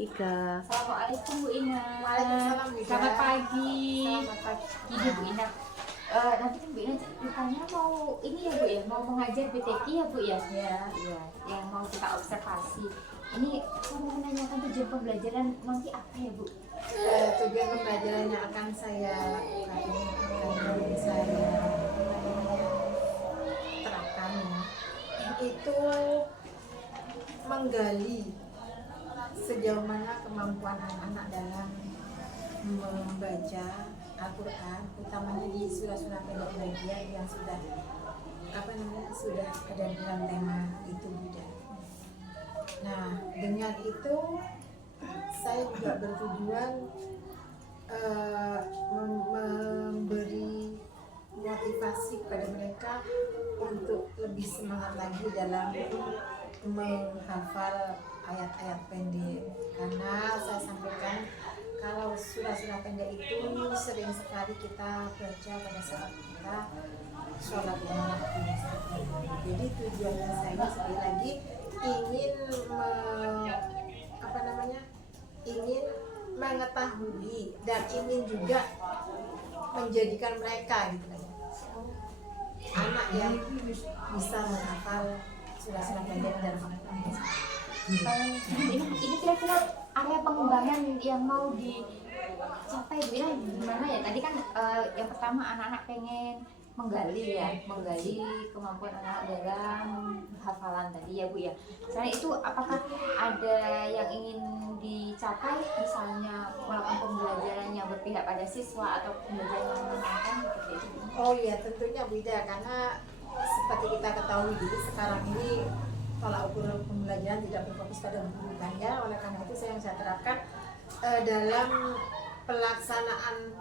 Tiga. Assalamualaikum Bu Ina. Waalaikumsalam, Bu Ina. Selamat pagi. Selamat pagi. Gini Bu Ina. Nanti kan Bu Ina rupanya mau ini ya Bu ya, mau mengajar BTK ya Bu ya? Ya. Iya, yang mau kita observasi. Ini saya mau menanyakan tujuan pembelajaran nanti apa ya Bu? Tujuan pembelajaran yang akan saya lakukan dan saya terapkan itu menggali sejauh mana kemampuan anak-anak dalam membaca Al-Quran, utamanya di surah-surah pendek bagian yang sudah sudah ada dalam tema itu Buddha. Nah, dengan itu saya juga bertujuan memberi motivasi kepada mereka untuk lebih semangat lagi dalam menghafal ayat-ayat pendek, karena saya sampaikan kalau surah-surah pendek itu sering sekali kita baca pada saat kita sholat lima waktu. Jadi tujuannya saya sekali lagi ingin ingin mengetahui dan ingin juga menjadikan mereka gitu kan, anak yang bisa menghafal surah-surah pendek dan ini kira-kira area pengembangan yang mau dicapai Bu Ina gimana ya? Tadi kan yang pertama anak-anak pengen menggali kemampuan anak dalam hafalan tadi ya Bu ya. Selain itu apakah ada yang ingin dicapai, misalnya melakukan pembelajaran yang berpihak pada siswa atau pembelajaran yang menyenangkan seperti itu? Oh iya, tentunya beda, karena seperti kita ketahui sekarang ini tolak ukur pembelajaran tidak berfokus pada guru kan ya. Oleh karena itu saya terapkan dalam pelaksanaan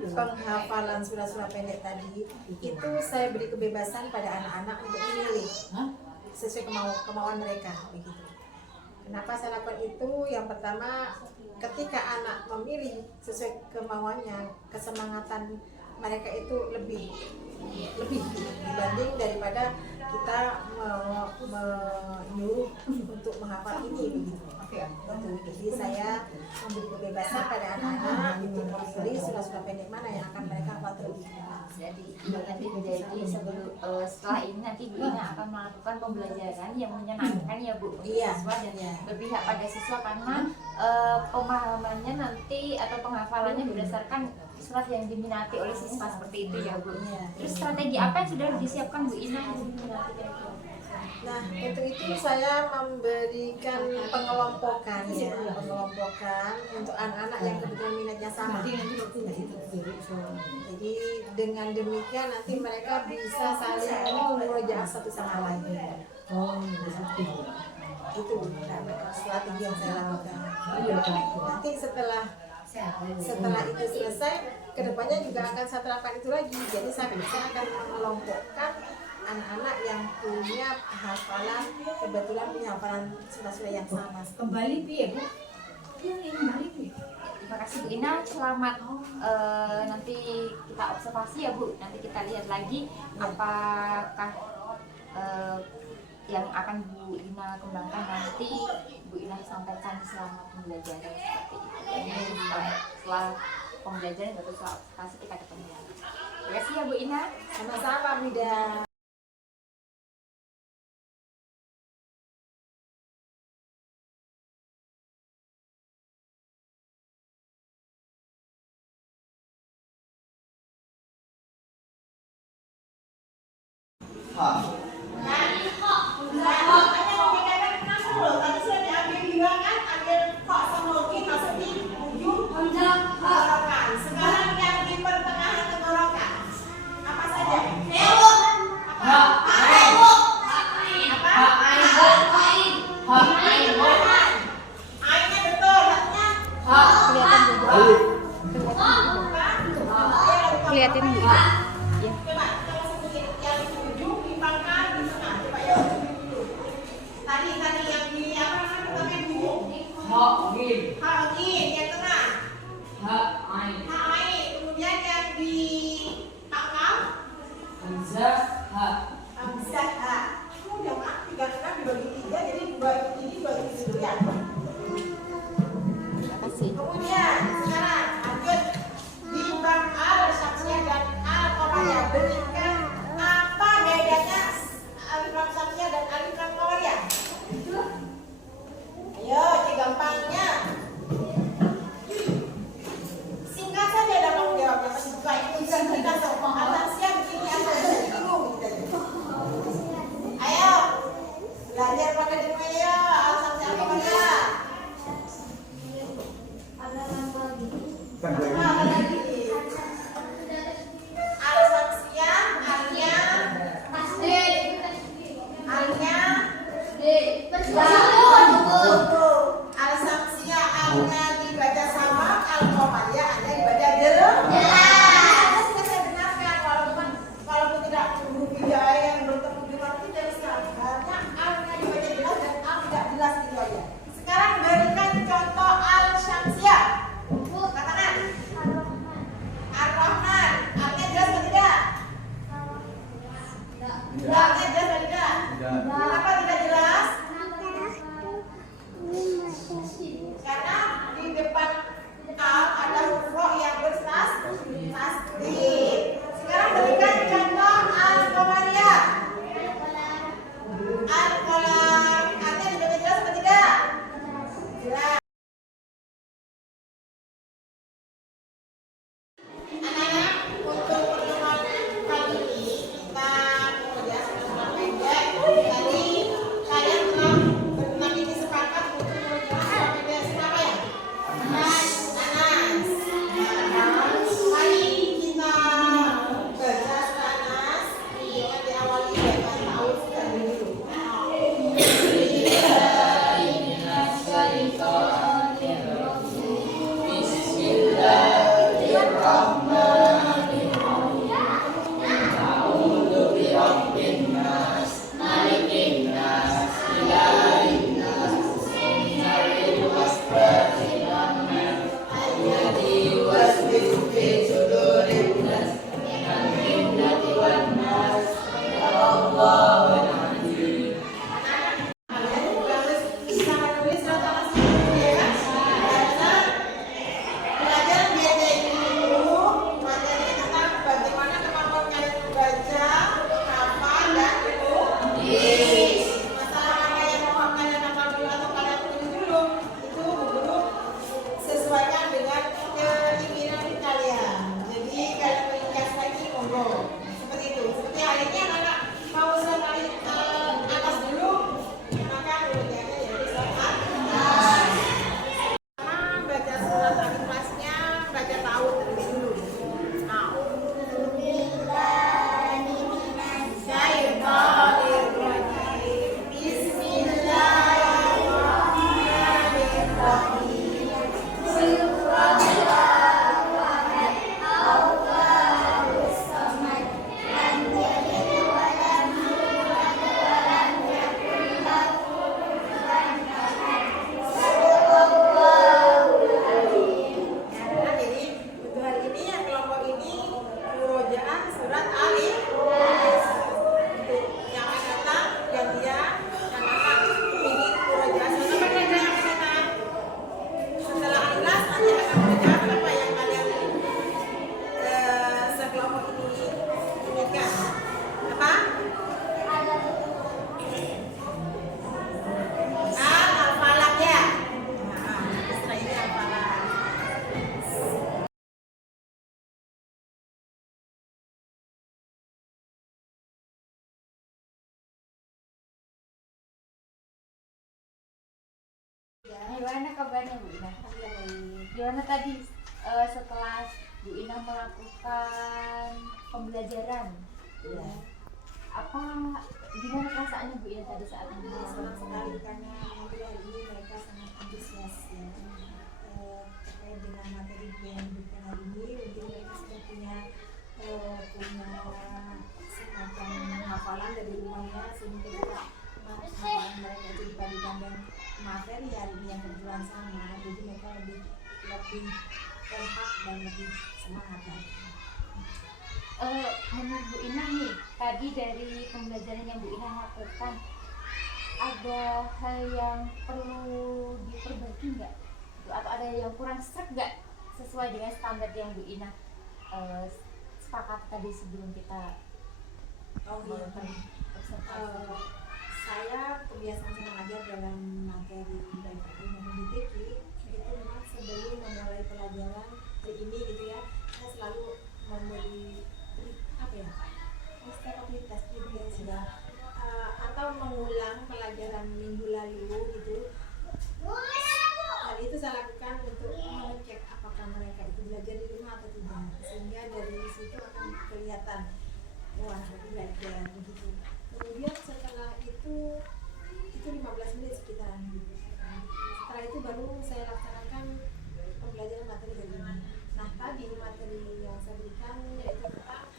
penghafalan surah-surah pendek tadi itu saya beri kebebasan pada anak-anak untuk memilih sesuai kemauan mereka begitu. Kenapa saya lakukan itu? Yang pertama, ketika anak memilih sesuai kemauannya, kesemangatan mereka itu lebih dibanding daripada kita menyuruh untuk menghafal ini begitu. Jadi saya memberi kebebasan pada anak-anak untuk memilih surah-surah pendek mana yang akan mereka hafal terlebih. Jadi setelah ini nanti Bu Ina akan melakukan pembelajaran yang menyenangkan ya Bu, siswa dan berpihak pada siswa, karena pemahamannya nanti atau penghafalannya berdasarkan surat yang diminati oleh siswa seperti itu ya Bu. Terus strategi apa yang sudah disiapkan Bu Ina yang diminati kira-kira? Nah, untuk itu saya memberikan pengelompokan untuk anak-anak yang kebetulan minatnya sama. Jadi dengan demikian nanti mereka bisa saling murojaah satu sama lain. Itu strategi yang saya lakukan. Nanti setelah itu selesai, kedepannya juga akan saya terapkan itu lagi. Jadi saya akan mengelompokkan anak-anak yang punya hafalan, kebetulan punya hafalan surah-surah yang sama. Kembali ya Bu? Terima kasih Bu Ina, selamat nanti kita observasi ya Bu. Nanti kita lihat lagi apakah yang akan Bu Ina kembangkan nanti Bu Ina sampaikan selama pembelajaran seperti itu. Setelah pembelajaran atau setelah observasi kita ketemu. Terima kasih ya Bu Ina. Sama-sama Bida. Sekarang yang di pertengahan tenggorokan apa saja? Ainnya betul, Kelihatan Bu Ina. Ya. coba kita sebutin yang di ujung, di pangkal, di tengah. Coba ya. Tadi yang di apa namanya pertama di ujung. Ha'in yang tengah. Ha'in. Kemudian yang di pangkal. Hamzah ha. Udah mah 3 dibagi 3, jadi 2 ini 2 itu ya. kalau ini kan apa? Al-falaq ya. Nah, istilah ini al-falaq. Gimana kabarnya Bu Ina? Gimana tadi setelah Bu Ina melakukan pembelajaran? Ya. Apa gimana perasaannya Bu Ina tadi saat ini? Senang sekali karena alhamdulillah hari ini mereka sangat antusias ya terkait dengan materi yang diberikan hari ini. Mungkin mereka sudah punya semacam hafalan dari rumahnya sehingga juga hafalan mereka itu dipadukan dan materi hari ini yang berjalan sama, jadi mereka lebih kompak dan lebih semangat lagi. Menurut Bu Ina nih, tadi dari pembelajaran yang Bu Ina lakukan, ada hal yang perlu diperbaiki nggak? Atau ada yang kurang sreg nggak sesuai dengan standar yang Bu Ina sepakat tadi sebelum kita melakukan observasi? Saya kebiasaan saya mengajar dalam materi baik maupun DTQ itu memang sebelum memulai pelajaran hari ini gitu ya, saya selalu memberi apa ya, step aktivitas sudah atau mengulang pelajaran minggu lalu gitu. Dan itu saya lakukan untuk mengecek apakah mereka itu belajar di rumah atau tidak, sehingga dari situ akan kelihatan wah itu belajar begitu. Kemudian setelah itu 15 menit sekitaran. Setelah itu baru saya laksanakan pembelajaran materi hari ini. Nah tadi materi yang saya berikan yaitu tentang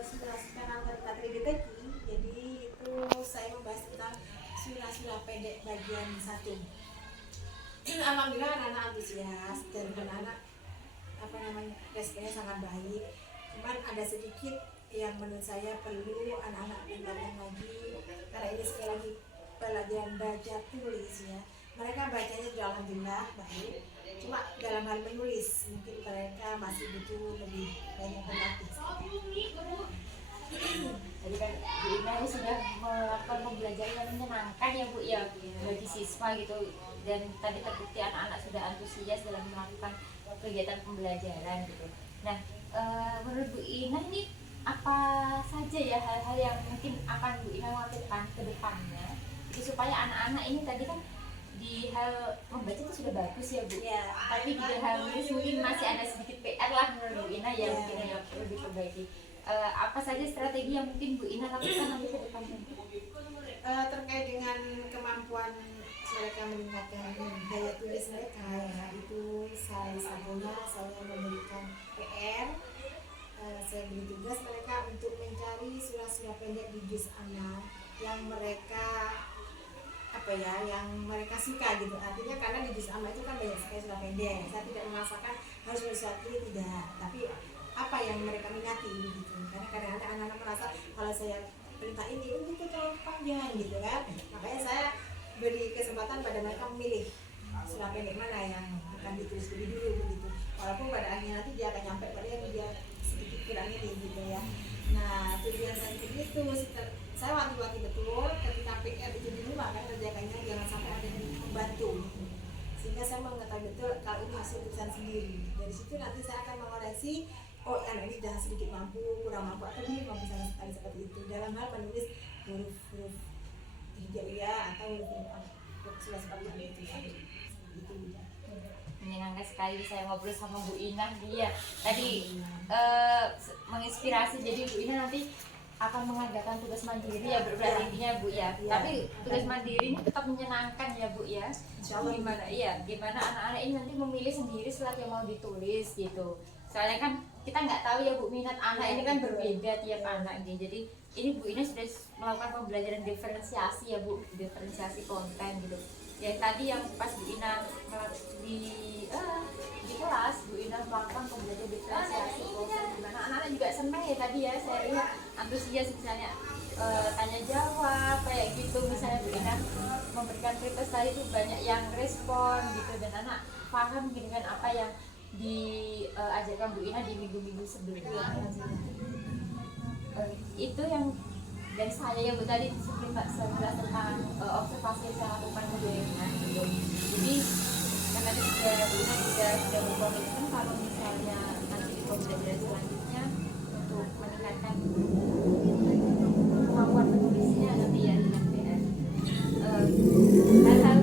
surah-surah materi DTQ. Jadi itu saya membahas tentang surah-surah pendek bagian 1. Alhamdulillah anak-anak antusias dan anak-anak responnya sangat baik. Cuman ada sedikit yang menurut saya perlu anak-anak tingkatkan lagi, karena ini sekali lagi pelajaran baca tulis ya. Mereka bacanya sudah alhamdulillah baik, cuma dalam hal menulis mungkin mereka masih butuh lebih banyak berlatih. Jadi kan Bu Ina ini sudah melakukan pembelajaran yang menyenangkan ya Bu ya bagi siswa gitu, dan tadi terbukti anak-anak sudah antusias dalam melakukan kegiatan pembelajaran gitu. Nah menurut Bu Ina ini apa saja ya hal-hal yang mungkin akan Bu Ina lakukan ke depannya itu supaya anak-anak ini tadi kan di hal membaca itu sudah bagus ya Bu ya, tapi di hal menulis mungkin masih ada sedikit PR lah menurut Bu Ina yang mungkin yang perlu diperbaiki. Apa saja strategi yang mungkin Bu Ina lakukan nanti ke depannya? Terkait dengan kemampuan mereka meningkatkan daya tulis mereka ya, itu salah satunya saya memberikan PR. Saya beri tugas mereka untuk mencari surah-surah pendek di juz 6 yang mereka yang mereka suka gitu. Artinya karena di juz 6 itu kan banyak sekali surah pendek. Saya tidak memaksakan harus surah ini, tidak, tapi apa yang mereka minati gitu. Karena kadang-kadang anak-anak merasa kalau saya perintah ini itu terlalu panjang gitu kan. Makanya saya beri kesempatan pada mereka memilih surah pendek mana yang akan ditulis lebih dulu begitu. Walaupun pada akhirnya nanti dia akan nyampe pada yang dia sedikit kurang ini gitu ya. Nah tujuan saya itu saya wanti-wanti betul ketika PR itu di rumah kan kerjakannya jangan sampai ada yang membantu gitu. Sehingga saya mengetahui betul kalau ini hasil tulisan sendiri. Dari situ nanti saya akan mengoreksi, oh anak ini sudah sedikit mampu, kurang mampu, atau belum mampu sama sekali seperti itu dalam hal menulis huruf-huruf hijaiyah atau huruf surat itu. Menyenangkan sekali saya ngobrol sama Bu Ina, dia tadi menginspirasi. Jadi Bu Ina nanti akan mengadakan tugas mandiri ya berarti intinya Bu ya. Tapi tugas mandiri ini tetap menyenangkan ya Bu ya. Gimana anak-anak ini nanti memilih sendiri surat yang mau ditulis gitu. Soalnya kan kita nggak tahu ya Bu, minat anak ini kan berbeda tiap anak gitu. Jadi ini Bu Ina sudah melakukan pembelajaran diferensiasi ya Bu, diferensiasi konten gitu. Ya tadi yang pas Bu Ina di kelas Bu Ina melakukan pembelajaran diferensiasi konten, gimana anak-anak juga senang ya tadi ya, saya lihat antusias misalnya tanya jawab kayak gitu, misalnya Bu Ina memberikan request tadi itu banyak yang respon gitu, dan anak paham dengan apa yang diajarkan Bu Ina di minggu-minggu sebelumnya. Itu yang dari saya ya Bu tadi seperti Mbak sebelah tentang observasi yang saya lakukan ke gorengan gitu. Jadi karena juga Bu Ina juga sudah berkomitmen kalau misalnya nanti di pembelajaran selanjutnya untuk meningkatkan kemampuan menulisnya nanti ya dengan PR.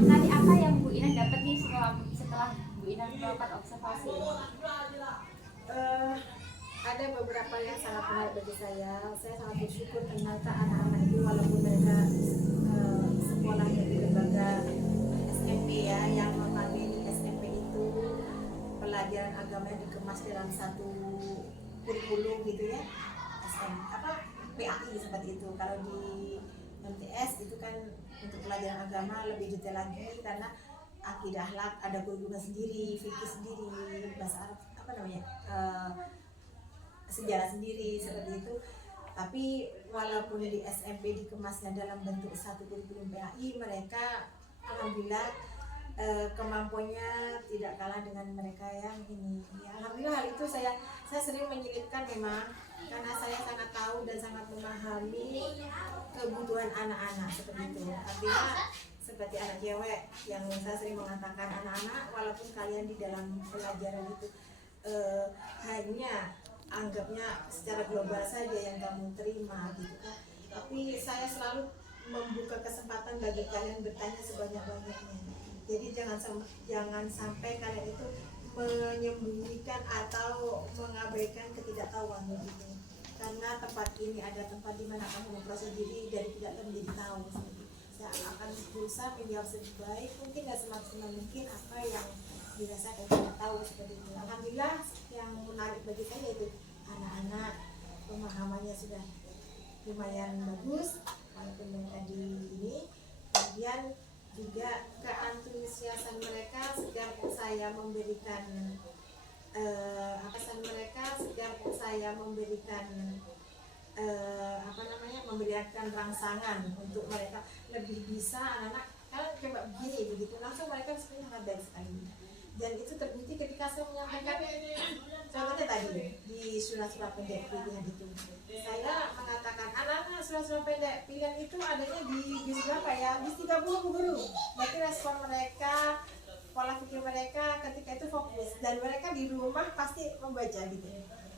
Nanti apa yang Bu Ina dapat nih setelah Bu Ina melakukan observasi? Ada beberapa yang sangat menarik bagi saya. Saya sangat bersyukur ternyata anak-anak itu walaupun mereka sekolahnya di lembaga SMP ya, yang notabene SMP itu pelajaran agamanya dikemas dalam satu kurikulum gitu ya, PAI seperti itu. Kalau di MTS itu kan untuk pelajaran agama lebih detail lagi karena akidah akhlak ada kurikulum sendiri, fikih sendiri, bahasa Arab sejarah sendiri seperti itu. Tapi walaupun di SMP dikemasnya dalam bentuk satu kurikulum PAI, mereka alhamdulillah kemampuannya tidak kalah dengan mereka yang ini. Ya, alhamdulillah hal itu saya sering menyelipkan memang karena saya sangat tahu dan sangat memahami kebutuhan anak-anak seperti itu. Artinya seperti anak cewek yang saya sering mengatakan, anak-anak walaupun kalian di dalam pelajaran itu hanya anggapnya secara global saja yang kamu terima gitu kan, tapi saya selalu membuka kesempatan bagi kalian bertanya sebanyak-banyaknya. Jadi jangan sampai kalian itu menyembunyikan atau mengabaikan ketidaktahuan gitu. Karena tempat ini ada tempat di mana kamu memproses diri dari tidak tahu menjadi tahu. Saya akan berusaha menjawab sebaik mungkin dan semaksimal mungkin apa yang dirasakan tidak tahu seperti itu. Alhamdulillah yang menarik bagi saya itu anak-anak pemahamannya sudah lumayan bagus walaupun mereka di ini. Kemudian juga keantusiasan mereka setiap saya memberikan memberikan rangsangan untuk mereka lebih bisa anak-anak coba begini begitu langsung mereka sebenarnya sangat baik sekali. Dan itu terbukti ketika saya menyampaikan contohnya tadi di surat-surat pendek pilihan itu. Saya mengatakan anak-anak surat-surat pendek pilihan itu adanya di juz berapa ya? Juz 30 dulu. Berarti respon mereka, pola pikir mereka ketika itu fokus dan mereka di rumah pasti membaca gitu.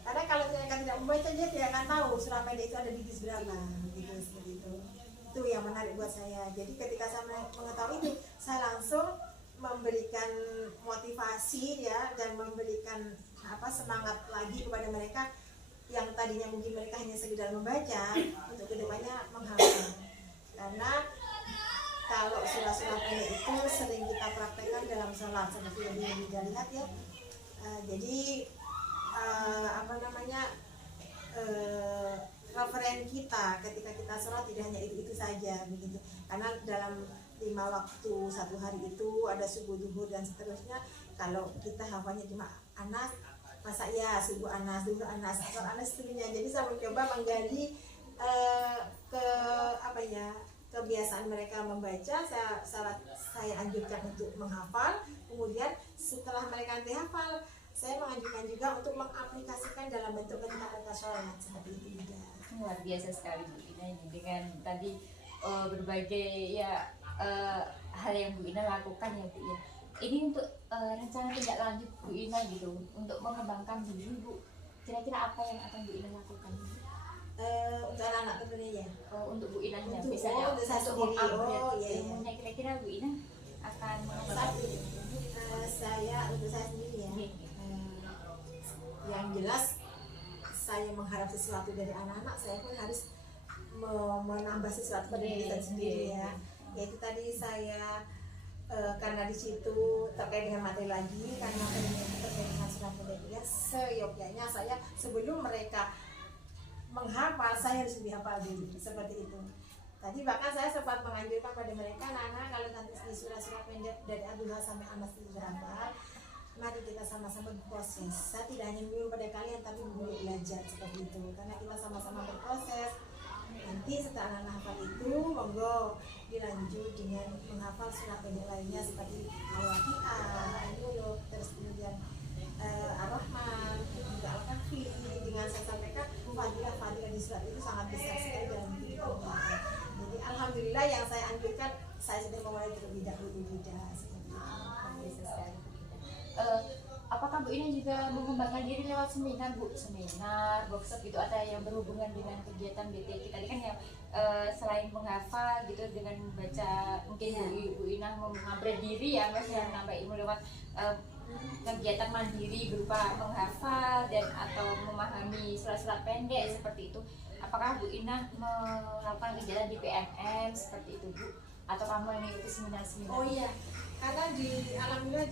Karena kalau mereka tidak membaca dia tidak akan tahu surat pendek itu ada di juz berapa gitu seperti itu. Itu yang menarik buat saya. Jadi ketika saya mengetahui itu, saya langsung memberikan motivasi ya dan memberikan semangat lagi kepada mereka yang tadinya mungkin mereka hanya sekedar membaca untuk kedepannya menghafal. Karena kalau surat-surat pendek itu sering kita praktekkan dalam sholat seperti yang kita lihat ya. Jadi referen kita ketika kita sholat tidak hanya itu saja begitu. Karena dalam 5 waktu satu hari itu ada subuh, duhur dan seterusnya. Kalau kita hafalnya cuma anas, masa ya subuh anas, duhur anas, asar anas seterusnya. Jadi saya mencoba menggali kebiasaan mereka membaca. Saya anjurkan untuk menghafal. Kemudian setelah mereka dihafal, saya menganjurkan juga untuk mengaplikasikan dalam bentuk ketika mereka sholat seperti itu juga. Luar biasa sekali Bu Ina ini dengan tadi berbagai hal yang Bu Ina lakukan ya Bu ya. Ini untuk rencana tindak lanjut Bu Ina gitu untuk mengembangkan diri Bu. Kira-kira apa yang akan Bu Ina lakukan? Untuk anak-anak tentunya ya. Untuk Bu Ina misalnya untuk saya sendiri. Ilmunya kira-kira Bu Ina akan mengembangkan untuk saya sendiri ya. Yang jelas saya mengharap sesuatu dari anak-anak, saya pun harus menambah sesuatu pada diri kita sendiri ya. Yaitu tadi saya karena di situ terkait dengan materi lagi, karena terkait dengan surat pendek, seyogyanya saya sebelum mereka menghafal saya harus dihafal dulu seperti itu. Tadi bahkan saya sempat menganjurkan pada mereka, anak-anak kalau nanti di surat-surat pendek dari Abdullah sampai Anas itu berhafal, mari kita sama-sama berproses. Saya tidak hanya menyuruh pada kalian, tapi belajar seperti itu. Karena kita sama-sama berproses. Nanti setelah anak hafal itu, monggo dilanjut dengan menghafal surat pendek lainnya seperti Al-Waqi'ah, Al-Muluk, terus kemudian Ar-Rahman, juga Al-Kahfi. Dengan saya sampaikan fadilah di surat itu sangat besar sekali dalam kehidupan kita. Jadi alhamdulillah yang saya anjurkan, saya sudah memulai terlebih dahulu tidak seperti itu. Bisa sekali. Apakah Bu Ina juga mengembangkan diri lewat seminar, Bu? Seminar, workshop gitu, ada yang berhubungan dengan kegiatan BTQ tadi kan yang selain menghafal gitu dengan membaca, mungkin Bu Ina mengupgrade diri ya Mas, yang nambah ilmu lewat kegiatan mandiri berupa menghafal dan atau memahami surat-surat pendek seperti itu. Apakah Bu Ina melakukan kegiatan di PMM seperti itu, Bu? Atau kamu mengikuti seminar-seminar? Oh iya, karena alhamdulillah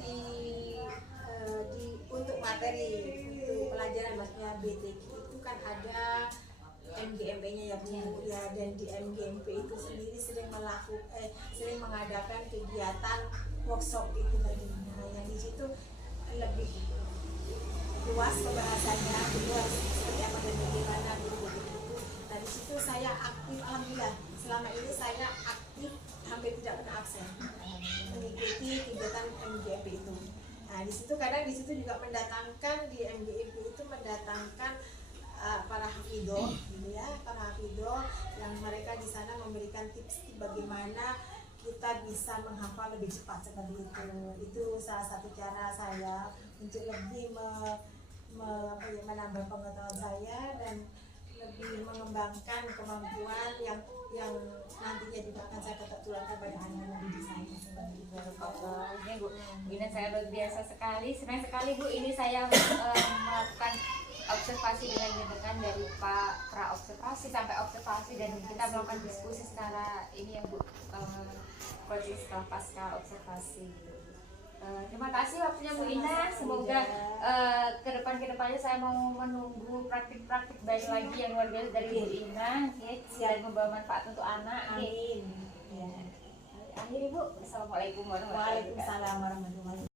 untuk materi untuk pelajaran maksudnya BTQ itu kan ada MGMP-nya ya Bu ya, dan di MGMP itu sendiri sering mengadakan kegiatan workshop itu tadi. Nah, yang di situ lebih luas pembahasannya, luas seperti apa dan bagaimana gitu. Nah di situ saya aktif, alhamdulillah selama ini saya aktif hampir tidak pernah absen mengikuti kegiatan MGMP itu. Nah di situ kadang juga mendatangkan di MGMP itu mendatangkan para hafidho, gitu ya, para hafidho yang mereka di sana memberikan tips bagaimana kita bisa menghafal lebih cepat seperti itu. Itu salah satu cara saya untuk lebih menambah pengetahuan saya dan lebih mengembangkan kemampuan yang nantinya juga akan saya tetap tularkan pada anak-anak didik saya seperti itu. Ini Bu, ini saya luar biasa sekali, senang sekali Bu. Ini saya melakukan observasi dengan jenengan dari pra observasi sampai observasi dan kita melakukan diskusi secara ini ya Bu, proses pasca observasi. Terima kasih waktunya Bu Ina. Semoga kedepannya saya mau menunggu praktik-praktik baik lagi yang luar biasa dari Bu Ina, dan membawa manfaat untuk anak. Amin. Akhir Ibu, assalamualaikum warahmatullahi wabarakatuh. Waalaikumsalam warahmatullahi wabarakatuh.